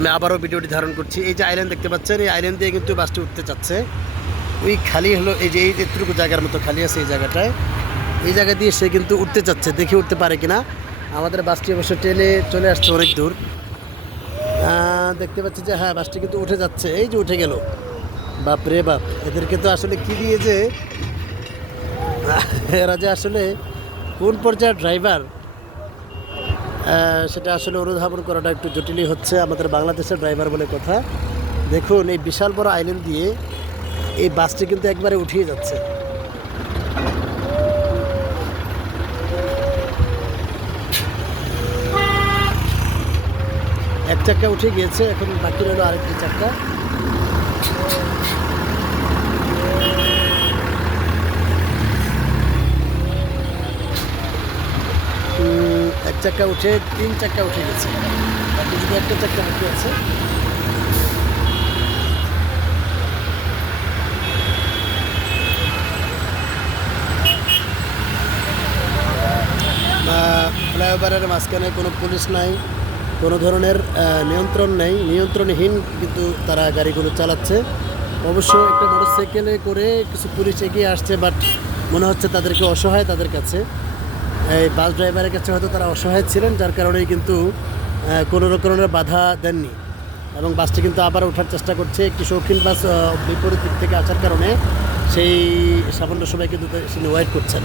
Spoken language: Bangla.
আমি আবারও ভিডিওটি ধারণ করছি। এই যে আইল্যান্ড দেখতে পাচ্ছেন, এই আইল্যান্ড দিয়ে কিন্তু বাসটি উঠতে চাচ্ছে। ওই খালি হলো এই যে এতটুকু জায়গার মতো খালি আছে এই জায়গাটায়, এই জায়গা দিয়ে সে কিন্তু উঠতে চাচ্ছে, দেখে উঠতে পারে কিনা। আমাদের বাসটি অবশ্য ট্রেনে চলে আসছে অনেক দূর। দেখতে পাচ্ছি যে হ্যাঁ বাসটি কিন্তু উঠে যাচ্ছে, এই যে উঠে গেল। বাপ রে বাপ, এদেরকে তো আসলে কী দিয়ে যে এরা যে আসলে কোন পর্যায়ের ড্রাইভার সেটা আসলে অনুধাবন করাটা একটু জটিলই হচ্ছে। আমাদের বাংলাদেশের ড্রাইভার বলে কথা। দেখুন এই বিশাল বড় আইল্যান্ড দিয়ে এই বাসটি কিন্তু একবারে উঠিয়ে যাচ্ছে। এক চাক্কা উঠে গিয়েছে, এখন বাকি রইল আরেকটি চাক্কা। এক চাক্কা উঠে 3 চাক্কা উঠে গেছে, বাকি যদি একটা চাক্কা বাকি আছে। ফ্লাইওভারের মাঝখানে কোনো পুলিশ নাই, কোনো ধরনের নিয়ন্ত্রণ নেই, নিয়ন্ত্রণহীন কিন্তু তারা গাড়িগুলো চালাচ্ছে। অবশ্য একটা মোটরসাইকেলে করে কিছু পুলিশ এগিয়ে আসছে, বাট মনে হচ্ছে তাদেরকে অসহায় তাদের কাছে। এই বাস ড্রাইভারের কাছে হয়তো তারা অসহায় ছিলেন, যার কারণেই কিন্তু কোনো রকমের বাধা দেননি এবং বাসটি কিন্তু আবার ওঠার চেষ্টা করছে। একটি শৌখিন বাস বিপরীত দিক থেকে আসার কারণে সেই সামান্য সময় কিন্তু তিনি ওয়েট করছেন।